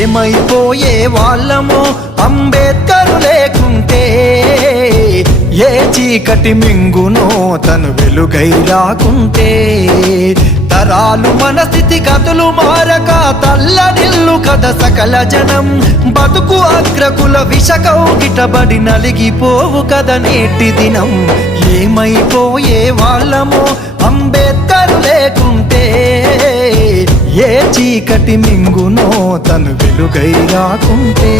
ఏమైపోయే వాళ్ళమో అంబేద్కరు లేకుంటే, ఏ చీకటి మింగునో తను వెలుగై రాకుంటే, తరాలు మన స్థితి గతులు మారక తల్లడిల్లు కథ సకల జనం, బతుకు అగ్రకుల విషకౌగిటబడి నలిగిపోవు కథ నేటి దినం. ఏమైపోయే వాళ్ళమో అంబేద్కరు లేకుంటే, ఏ చీకటి మింగునో తను వెలుగై రాకుంటే.